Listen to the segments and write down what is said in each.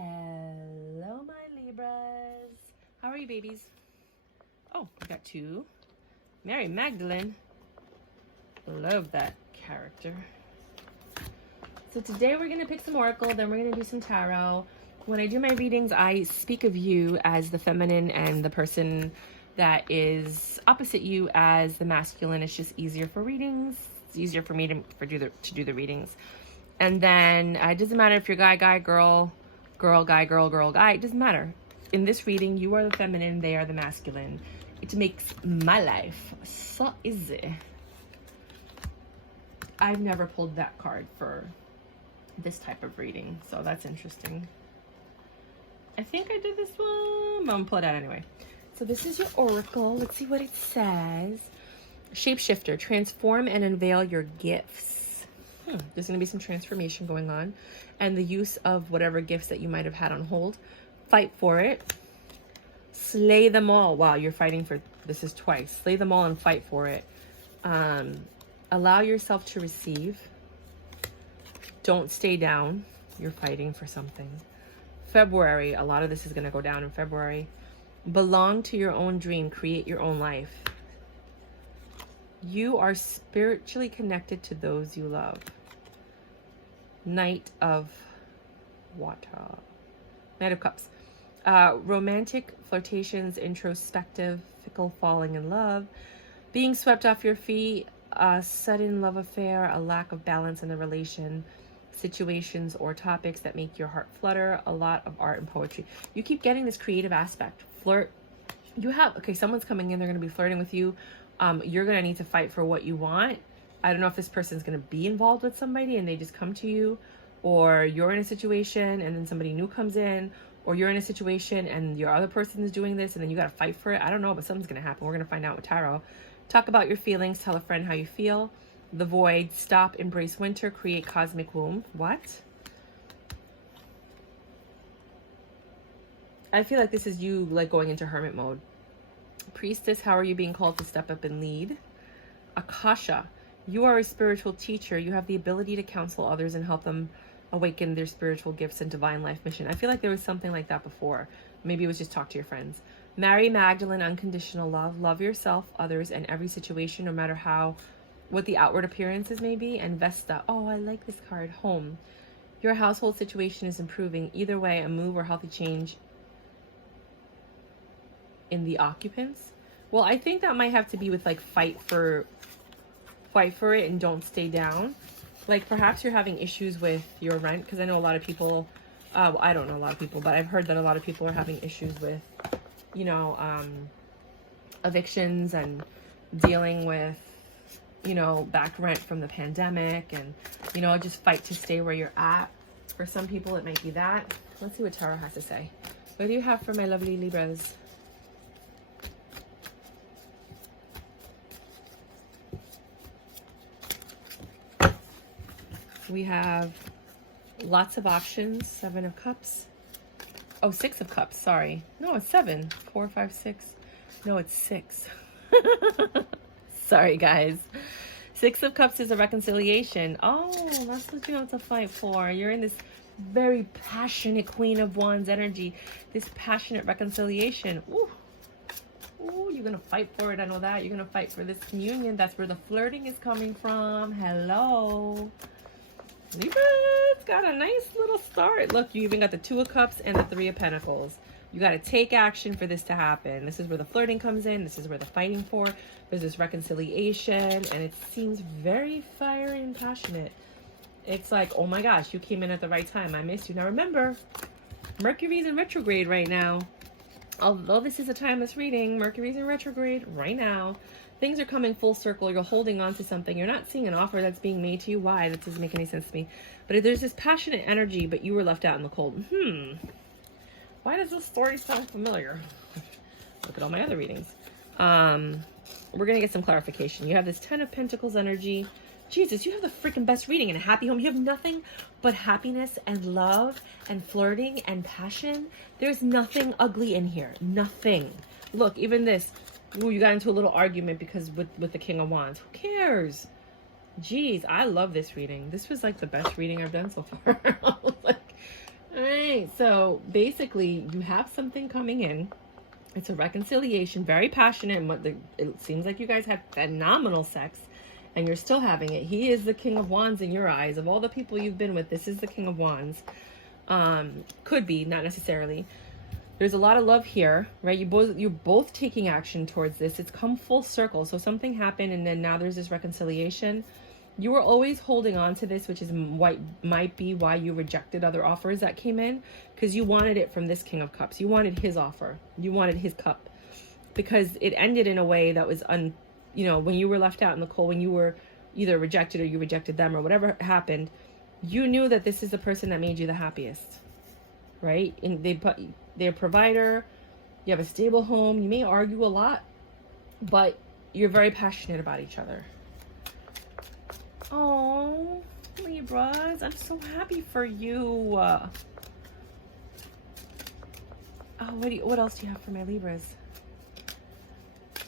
Hello, my Libras. How are you, babies? Oh, we got two. Mary Magdalene. Love that character. So today we're going to pick some Oracle, then we're going to do some Tarot. When I do my readings, I speak of you as the feminine and the person that is opposite you as the masculine. It's just easier for readings. It's easier for me to do the readings. And then it doesn't matter if you're guy, girl, guy, girl, guy. It doesn't matter. In this reading, you are the feminine, they are the masculine. It makes my life so easy. I've never pulled that card for this type of reading, so that's interesting. I think I did this one, but I'm gonna pull it out anyway. So this is your Oracle. Let's see what it says. Shapeshifter, transform and unveil your gifts. There's gonna be some transformation going on, and the use of whatever gifts that you might have had on hold. Fight for it. Slay them all. Wow, you're fighting for, this is twice. Slay them all and fight for it. Allow yourself to receive. Don't stay down. You're fighting for something. February, a lot of this is going to go down in February. Belong to your own dream. Create your own life. You are spiritually connected to those you love. Knight of Water. Knight of Cups. Romantic flirtations, introspective, fickle falling in love. Being swept off your feet. A sudden love affair. A lack of balance in the relation. Situations or topics that make your heart flutter. A lot of art and poetry. You keep getting this creative aspect. Flirt. You have, okay, someone's coming in, they're going to be flirting with you. You're going to need to fight for what you want. I don't know if this person's going to be involved with somebody and they just come to you, or you're in a situation and then somebody new comes in, or you're in a situation and your other person is doing this and then you got to fight for it. I don't know, but something's going to happen. We're going to find out with Tarot. Talk about your feelings. Tell a friend how you feel. The void. Stop. Embrace winter. Create cosmic womb. What? I feel like this is you like going into hermit mode. Priestess. How are you being called to step up and lead? Akasha. You are a spiritual teacher. You have the ability to counsel others and help them awaken their spiritual gifts and divine life mission. I feel like there was something like that before. Maybe it was just talk to your friends. Mary Magdalene. Unconditional love. Love yourself, others, and every situation, no matter what the outward appearances may be. And Vesta. Oh, I like this card. Home. Your household situation is improving. Either way, a move or healthy change in the occupants. Well, I think that might have to be with like fight for it and don't stay down. Like perhaps you're having issues with your rent, because I know a lot of people, I don't know a lot of people, but I've heard that a lot of people are having issues with, you know, evictions and dealing with, you know, back rent from the pandemic, and, you know, just fight to stay where you're at. For some people, it might be that. Let's see what Tarot has to say. What do you have for my lovely Libras? We have lots of options. 7 of Cups. Oh, 6 of Cups. Sorry. No, it's 7. 4, 5, 6. No, it's 6. Sorry, guys. 6 of Cups is a reconciliation. Oh, that's what you have to fight for. You're in this very passionate Queen of Wands energy. This passionate reconciliation. Ooh. Ooh, you're going to fight for it. I know that. You're going to fight for this communion. That's where the flirting is coming from. Hello. Libra's got a nice little start. Look, you even got the 2 of Cups and the 3 of Pentacles. You got to take action for this to happen. This is where the flirting comes in. This is where the fighting for. There's this reconciliation, and it seems very fiery and passionate. It's like, oh my gosh, you came in at the right time. I missed you. Now remember, Mercury's in retrograde right now. Although this is a timeless reading, Mercury's in retrograde right now. Things are coming full circle. You're holding on to something. You're not seeing an offer that's being made to you. Why? That doesn't make any sense to me. But there's this passionate energy, but you were left out in the cold. Why does this story sound familiar? Look at all my other readings. We're going to get some clarification. You have this 10 of Pentacles energy. Jesus, you have the freaking best reading in a happy home. You have nothing but happiness and love and flirting and passion. There's nothing ugly in here. Nothing. Look, even this. Ooh, you got into a little argument because with the King of Wands. Who cares? Jeez, I love this reading. This was like the best reading I've done so far. Like, All right, so basically you have something coming in. It's a reconciliation, very passionate, and it seems like you guys had phenomenal sex, and you're still having it. He is the King of Wands in your eyes. Of all the people you've been with, this is the King of Wands. Could be, not necessarily. There's a lot of love here, right? You're both taking action towards this. It's come full circle. So something happened, and then now there's this reconciliation. You were always holding on to this, which is might be why you rejected other offers that came in, because you wanted it from this King of Cups. You wanted his offer. You wanted his cup, because it ended in a way that was you know, when you were left out in the cold, when you were either rejected or you rejected them or whatever happened, you knew that this is the person that made you the happiest, right? And they're a provider. You have a stable home. You may argue a lot, but you're very passionate about each other. Oh, Libras, I'm so happy for you. Oh, what else do you have for my Libras?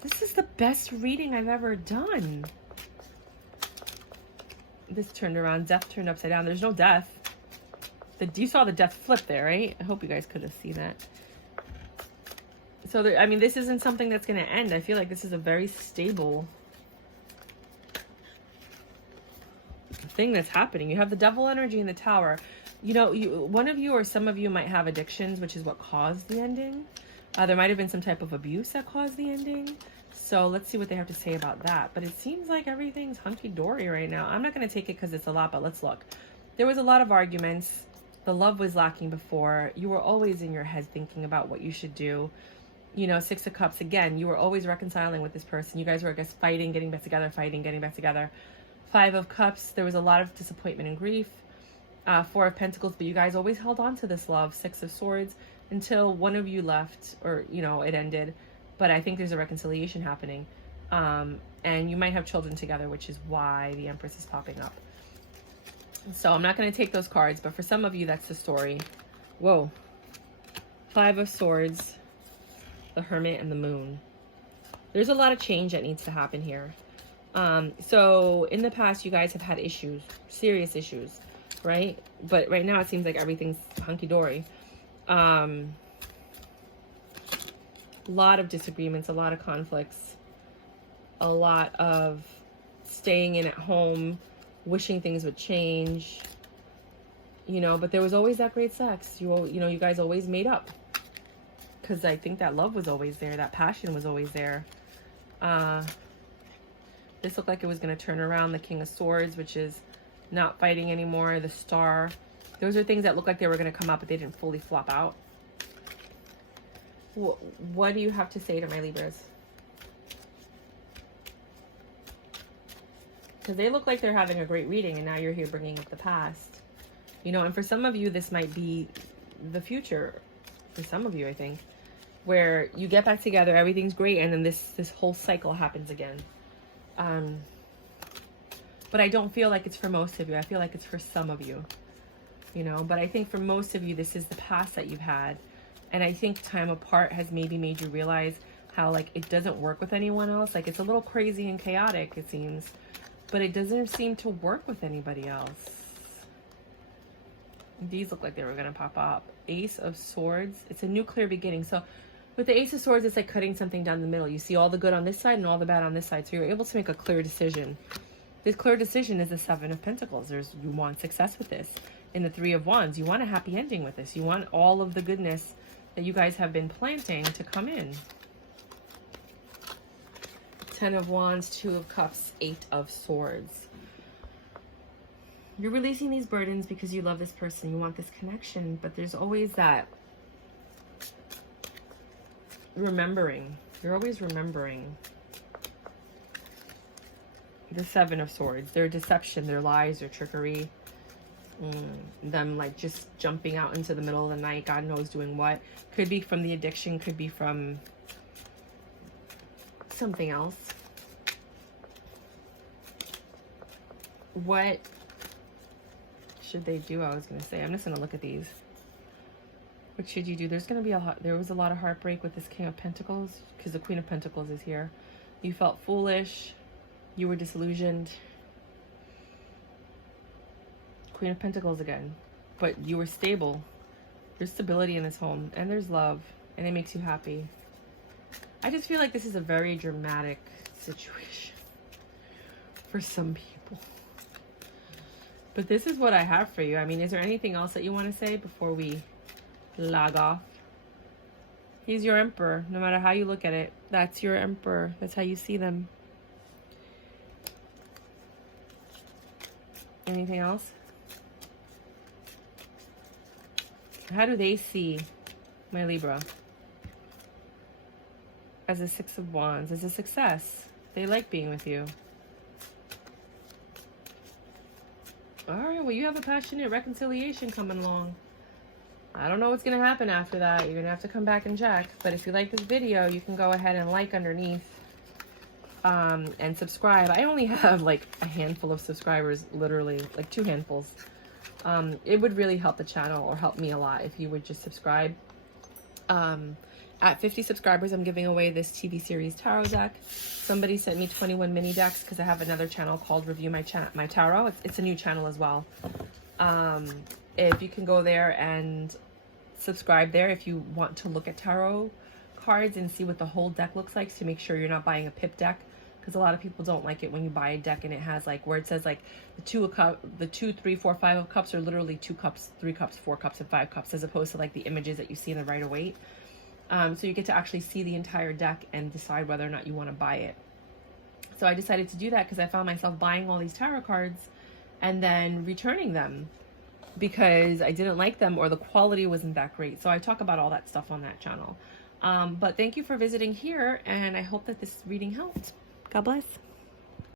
This is the best reading I've ever done. This turned around. Death turned upside down. There's no death. You saw the death flip there, right? I hope you guys could have seen that. So, I mean, this isn't something that's going to end. I feel like this is a very stable thing that's happening. You have the devil energy in the tower. You know, one of you or some of you might have addictions, which is what caused the ending. There might have been some type of abuse that caused the ending. So let's see what they have to say about that. But it seems like everything's hunky-dory right now. I'm not going to take it because it's a lot, but let's look. There was a lot of arguments. The love was lacking before. You were always in your head thinking about what you should do. You know, Six of Cups, again, you were always reconciling with this person. You guys were, I guess, fighting, getting back together, fighting, getting back together. Five of Cups, there was a lot of disappointment and grief. Four of Pentacles, but you guys always held on to this love. Six of Swords, until one of you left, or, you know, it ended. But I think there's a reconciliation happening. And you might have children together, which is why the Empress is popping up. So I'm not going to take those cards, but for some of you, that's the story. Whoa. Five of Swords, the Hermit, and the Moon. There's a lot of change that needs to happen here. So in the past, you guys have had issues, serious issues, right? But right now it seems like everything's hunky-dory. A lot of disagreements, a lot of conflicts, a lot of staying in at home, wishing things would change, you know, but there was always that great sex. You know, you guys always made up, because I think that love was always there. That passion was always there. This looked like it was going to turn around. The King of Swords, which is not fighting anymore. The Star. Those are things that look like they were going to come out, but they didn't fully flop out. What do you have to say to my Libras? Because they look like they're having a great reading, and now you're here bringing up the past. You know, and for some of you, this might be the future. For some of you, I think. Where you get back together, everything's great, and then this whole cycle happens again. But I don't feel like it's for most of you. I feel like it's for some of you. You know, but I think for most of you, this is the past that you've had. And I think time apart has maybe made you realize how, like, it doesn't work with anyone else. Like, it's a little crazy and chaotic, it seems. But it doesn't seem to work with anybody else. These look like they were going to pop up. Ace of Swords. It's a new clear beginning. So with the Ace of Swords, it's like cutting something down the middle. You see all the good on this side and all the bad on this side. So you're able to make a clear decision. This clear decision is the Seven of Pentacles. You want success with this. In the Three of Wands, you want a happy ending with this. You want all of the goodness that you guys have been planting to come in. Ten of Wands, Two of Cups, Eight of Swords. You're releasing these burdens because you love this person. You want this connection, but there's always that remembering. You're always remembering. The Seven of Swords. Their deception, their lies, their trickery. Them like just jumping out into the middle of the night, God knows doing what. Could be from the addiction, could be from something else. What should they do? I was going to say, I'm just going to look at these. What should you do? There's going to be there was a lot of heartbreak with this King of Pentacles, because the Queen of Pentacles is here. You felt foolish. You were disillusioned. Queen of Pentacles again. But you were stable. There's stability in this home, and there's love, and it makes you happy. I just feel like this is a very dramatic situation for some people. But this is what I have for you. I mean, is there anything else that you want to say before we log off? He's your emperor, no matter how you look at it. That's your emperor. That's how you see them. Anything else? How do they see my Libra? As a Six of Wands, as a success. They like being with you. All right, well, you have a passionate reconciliation coming along. I don't know what's going to happen after that. You're going to have to come back and check. But if you like this video, you can go ahead and like underneath and subscribe. I only have like a handful of subscribers, literally, like 2 handfuls. It would really help the channel, or help me a lot, if you would just subscribe. At 50 subscribers, I'm giving away this TV series tarot deck. Somebody sent me 21 mini decks because I have another channel called Review My Tarot. It's a new channel as well. If you can go there and subscribe there if you want to look at tarot cards and see what the whole deck looks like, to make sure you're not buying a pip deck, because a lot of people don't like it when you buy a deck and it has like where it says like the 2, 3, 4, 5 of cups are literally 2 cups, 3 cups, 4 cups, and 5 cups, as opposed to like the images that you see in the Rider-Waite. So you get to actually see the entire deck and decide whether or not you want to buy it. So I decided to do that because I found myself buying all these tarot cards and then returning them because I didn't like them, or the quality wasn't that great. So I talk about all that stuff on that channel. But thank you for visiting here, and I hope that this reading helped. God bless.